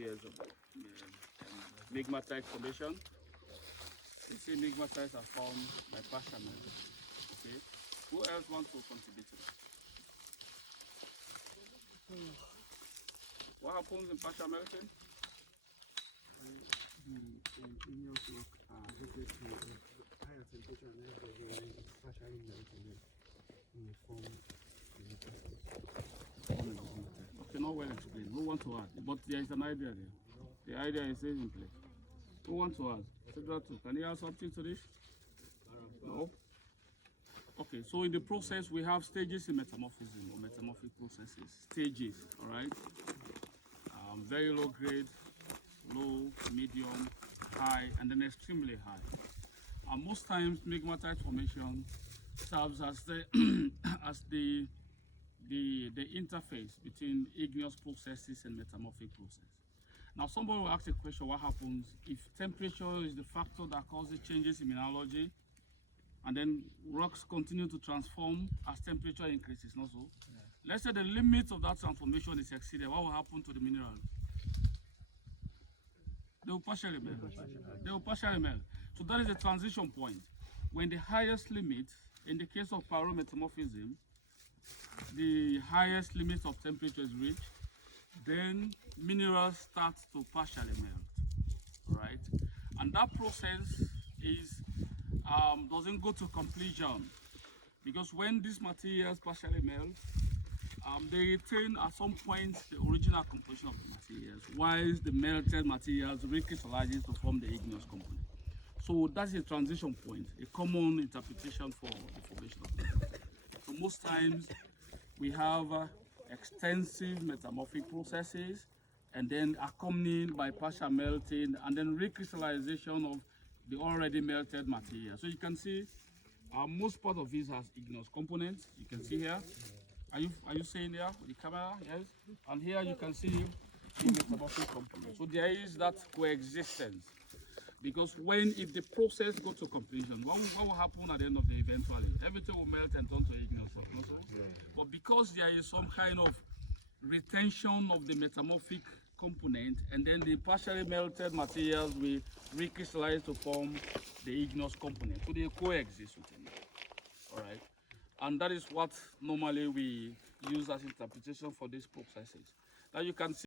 ideas of Migmatite formation. You see, Migmatites are formed by partial melting. Okay, who else wants to contribute to that? What happens in partial melting? The igneous rock are heated to a higher temperature and therefore they partially melt and then in form Okay, not well explained. Who wants to add? But there is an idea there. The idea is in place. Who wants to add? Can you add something to this? No? Okay, so in the process we have stages in metamorphism or metamorphic processes. Stages, all right? Very low grade, low, medium, high, and then extremely high. And most times Migmatite formation serves as the as the interface between igneous processes and metamorphic process. Now somebody will ask a question, what happens if temperature is the factor that causes changes in mineralogy and then rocks continue to transform as temperature increases, not so? Yeah. Let's say the limit of that transformation is exceeded, what will happen to the mineral? They will partially melt. They will partially melt. So that is the transition point. When the highest limit, in the case of pyrometamorphism, the highest limit of temperature is reached, then minerals start to partially melt, right? And that process is doesn't go to completion, because when these materials partially melt, they retain at some point the original composition of the materials, whilst the melted materials recrystallizes to form the igneous component. So that's a transition point, a common interpretation for the formation of the. So most times we have extensive metamorphic processes, and then accompanied by partial melting, and then recrystallization of the already melted material. So you can see most part of this has igneous components. You can see here. Are you seeing here with the camera? Yes. And here you can see the metamorphic component. So there is that coexistence. Because if the process goes to completion, what will happen at the end of the eventually? Everything will melt and turn to igneous. Yeah. But because there is some kind of retention of the metamorphic component, and then the partially melted materials will recrystallize to form the igneous component. So they coexist with them. All right. And that is what normally we use as interpretation for these processes. Now you can see